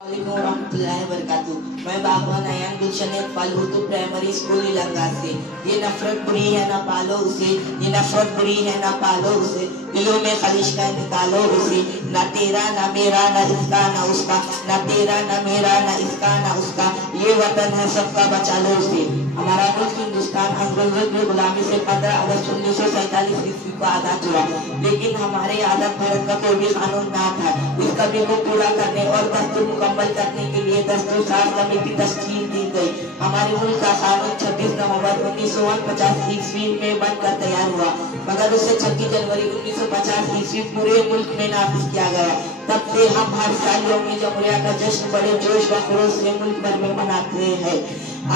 वालेकुम रहमतुल्लाहि व बरकातुहू। मैं बागवान अयान गुलशन इकबाल उर्दू प्राइमरी स्कूल इलाहाबाद से। ये नफरत बुरी है ना पालो उसे, ये नफरत बुरी है ना पालो उसे, दिलों में खलिश का निकालो उसे, ना तेरा ना मेरा ना इसका ना उसका, ना तेरा ना मेरा ना इसका ना उसका, ये वतन है सबका बचा लो उसे। हमारा मुल्क हिंदुस्तान अंग्रेजों की गुलामी से 15 अगस्त 1947 ईस्वी को आजाद हुआ, लेकिन हमारे आजाद भारत का कोई भी कानून ना था। इस कमी को पूरा करने और दस्तूर मुकम्मल करने के लिए दस्तूर साज कमेटी तश्कील दी गई। हमारे मुल्क का कानून 26 नवंबर 1949 ईस्वी में बनकर तैयार हुआ, मगर उसे 26 जनवरी 1950 ईस्वी पूरे मुल्क में नाफिज किया गया। तब से हम हर साल यौम जमहूरिया का जश्न बड़े जोश व खरोश से मुल्क भर में मनाते हैं।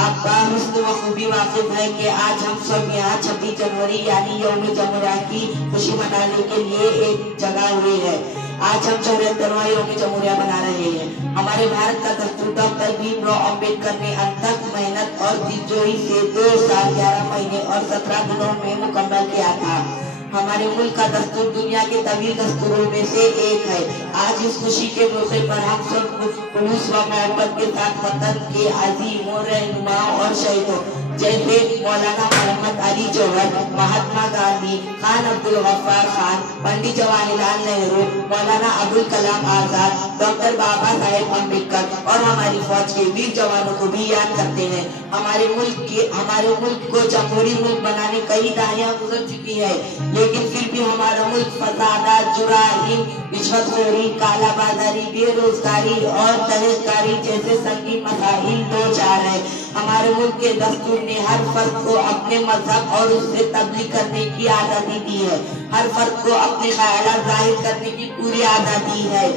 आपका हुस्न व खूबी वाकिफ है कि आज हम सब यहाँ 26 जनवरी यानी यौम जमहूरिया की खुशी मनाने के लिए एक जगह हुए हैं। आज हम 74वां यौम जमहूरिया मना रहे हैं। हमारे भारत का दस्तूर डॉक्टर भीमराव अम्बेडकर ने अथक मेहनत और दिलजोई से 2 साल 11 महीने और 17 दिनों में मुकम्मल किया था। हमारे मुल्क का दस्तूर दुनिया के तवील दस्तूरों में से एक है। आज इस खुशी के मौके पर हम सब खुलूस व मोहब्बत के साथ वतन के अजीमों, रहनुमाओं और शहीदों जैसे मौलाना मोहम्मद अली जौहर, महात्मा गांधी, खान अब्दुल गफ्फार खान, पंडित जवाहरलाल नेहरू, मौलाना अबुल कलाम आजाद, डॉक्टर बाबा साहेब अम्बेडकर और हमारी फौज के वीर जवानों को भी याद करते हैं। हमारे मुल्क को जमहूरी मुल्क बनाने कई दहाइयां गुजर चुकी है, लेकिन फिर भी हमारा मुल्क फसादात, जुराइम, रिश्वतखोरी, कालाबाजारी, बेरोजगारी और दहेजकारी जैसे संगीन मसाइल दो चार है। हमारे मुल्क के दस्तूर ने हर फर्द को अपने मजहब और उससे तबलीग करने की आज़ादी दी है। हर फर्द को अपने ख्यालात जाहिर करने की पूरी आज़ादी है,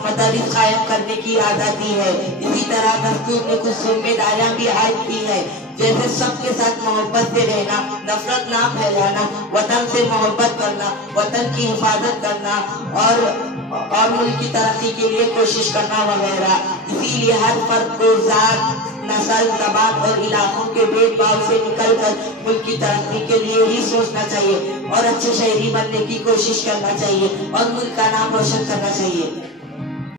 मदारिस कायम करने की आज़ादी है। इसी तरह दस्तूर ने कुछ जिम्मेदारियां भी आयद की है, जैसे सबके साथ मोहब्बत से रहना, नफरत ना फैलाना, वतन से मोहब्बत करना, वतन की हिफाजत करना और मुल्क की तरक्की के लिए कोशिश करना वगैरह। इसीलिए हर फर्द को जात, नस्ल, ज़बान और इलाकों के भेदभाव से निकलकर मुल्क की तरक्की के लिए ही सोचना चाहिए और अच्छे शहरी बनने की कोशिश करना चाहिए और मुल्क का नाम रोशन करना चाहिए।